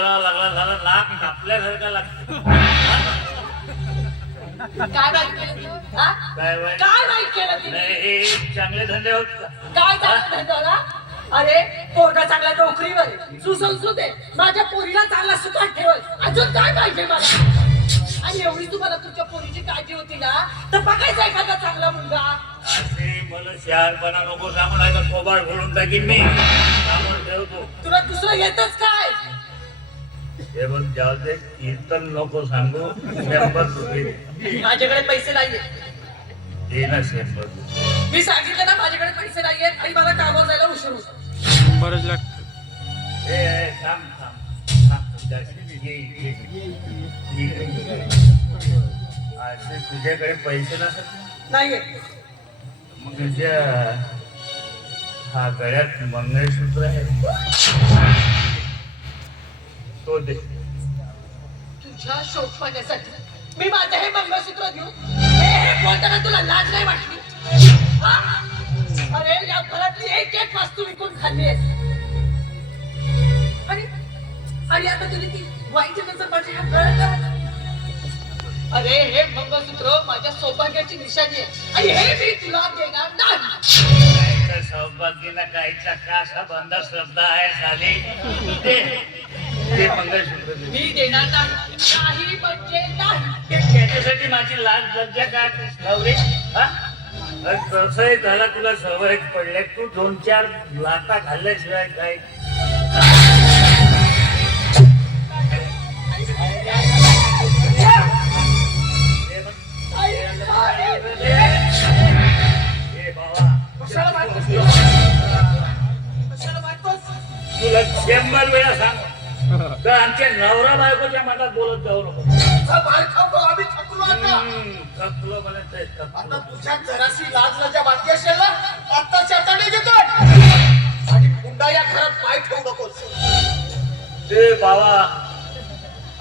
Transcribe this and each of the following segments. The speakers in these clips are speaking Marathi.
लागला झाला लाख कापल्यासारखा लागतो. काय नाही केलं तू? हा? काय काय नाही केलं तिने? नाही, हे चांगले धंदे होत का? काय चांगलं धंदा ना? अरे पोरगा चांगला नोकरीवर आहे, सुसंस्कृत आहे, माझ्या पोरीला चांगला सुखात ठेवल, अजून काय पाहिजे मला? आणि एवढी तुम्हाला तुमच्या पोरीची काळजी होती ना, तर बघायचा एखादा चांगला मुलगा. असे मला शहारपणा नको सांगू, नाही तर कोबाड फोडून टाकीन मी. सांगून ठेवतो. तुला दुसरं येतच काय? हे बघ, जाऊ दे, कीर्तन नको सांगू. 100 रुपये दे. माझ्याकडे पैसे नाहीये. दे ना 100 रुपये. मी सांगितलं ना माझ्याकडे पैसे नाहीये आणि मला कामावर जायला उशीर होतो. बरंच लागतं. ए, थांब थांब थांब. जाशील, ये, ये, ये. असे तुझ्याकडे पैसे नसत नाहीये. मग तुझ्या हा गळ्यात मंगळसूत्र आहे, तो दे. तुझ्या शोधण्यासाठी मी माझं हे मंगळसूत्र देऊ? हे बोलताना तुला लाज नाही वाटली? हा? अरे या घरातली एक एक वस्तू विकून खाल्लीस आणि आता तुझी ती वाईट नजर माझ्या ह्या गळ्यात. अरे हे मंगळसूत्र माझ्या सौभाग्याची निशाणी आहे आणि हे मी तुला देणार नाही. काहीचा सौभाग्य ना काहीचा कासा बंदा श्रद्धा आहे साली. ते मंगळसूत्र दे. मी देणार नाही. नाही म्हणजे नाही. त्याच्यासाठी माझी लाज लज्जा काय नवरी? तसंही झाला, तुला सवयच पडले. तू 2-4 लाटा खाल्ल्याशिवाय काय? तुला 100 वेळा सांग तर आमच्या नवरा बायकोच्या मनात बोलत जाऊ नको. थकलो म्हणत आहे, थकलो. तुझ्या जराशी लाज लज्जा बाकी असेल ना, आत्ताच्या आता निघतोय आणि पुन्हा या घरात पाय ठेवू नकोस. ए बाबा,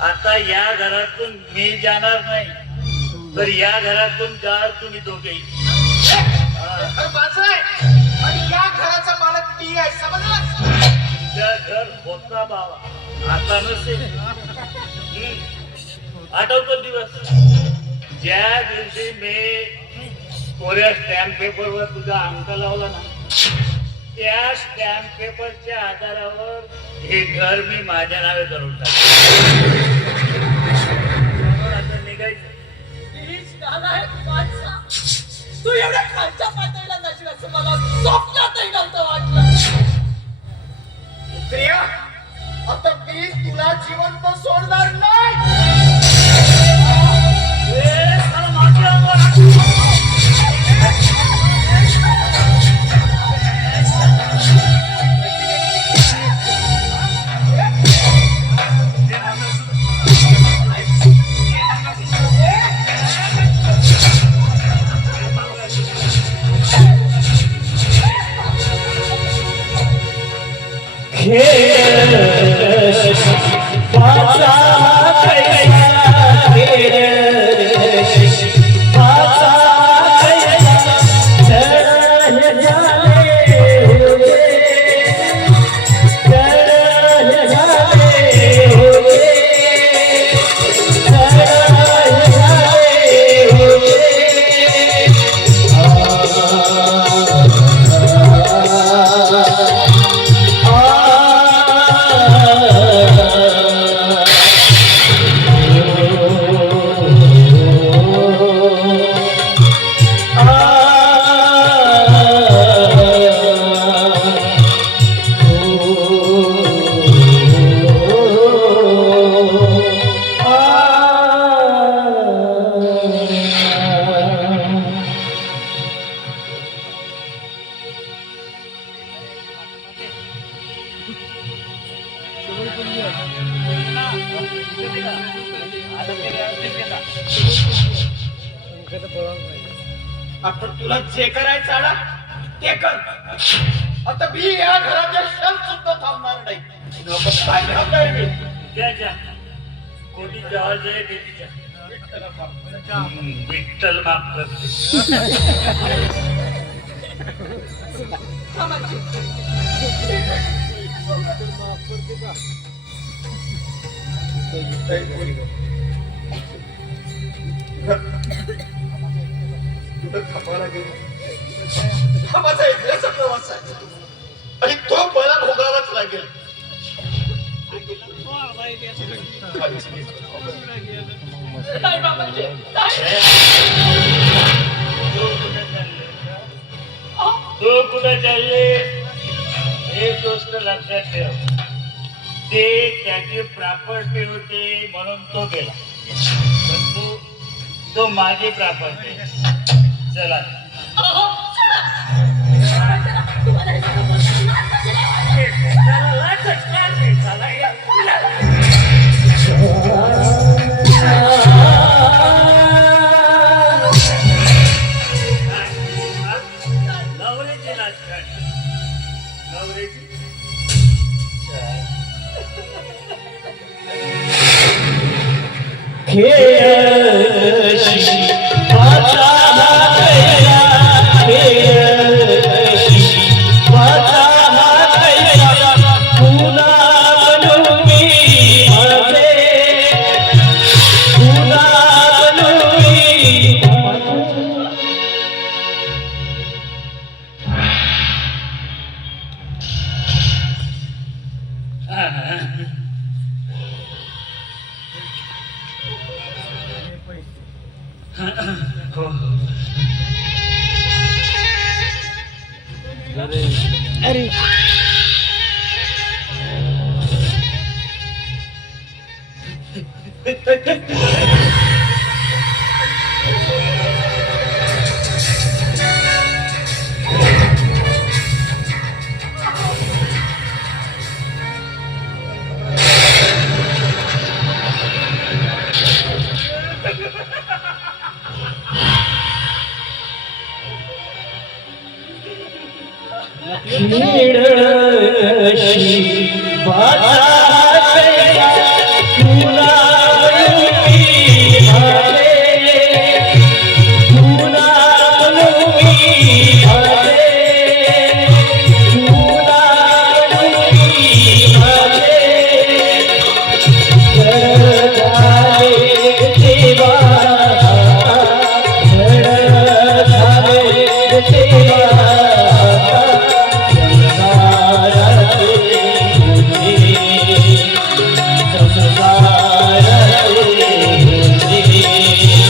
आता या घरातून मी जाणार नाही, तर या घरातून जाणार तुम्ही दोघेही. घर माझं आहे आणि या घराचा मालक मी आहे, समजलं? तुझ्या घर होता बाबा, आता नसेल. आठवतो दिवस ज्या दिवशी मी कोऱ्या स्टॅम्प पेपरवर तुझा अंक लावला ना, त्या स्टॅम्प पेपरच्या आधारावर हे घर मी माझ्या नावे करून टाकलं. आता निघायचं. प्लीज नालायक माणसा, तू एवढ्या खालच्या पातळीला नसेल असं मला स्वप्नातही नव्हतं वाटलं. प्रिया, आता मी तुला जिवंत सोडणार नाही. आता तुला जे करायचं ना ते कर. आता मी या घराच्या क्षण सुद्धा थांबणार नाही. काय थांबणार मी? त्याच्या कोणी जवळ जाय देवीच्या विठ्ठल माफ करते. कुठं थांबायला गेलो हा माझा एकल्याचा प्रवास आहे आणि तो मला भोगावाच लागेल काय बाबाजी काय? तू कुठे चालले एक गोष्ट लक्षात ठेव ते त्याची प्रॉपर्टी होती म्हणून तो गेला पण तो माझी प्रॉपर्टी चला अहो, सोडा. तुम्हाला हे सगळं बोलताना लाज कशी नाही वाटत? नवरीची लाच काढ नवरीची खेळ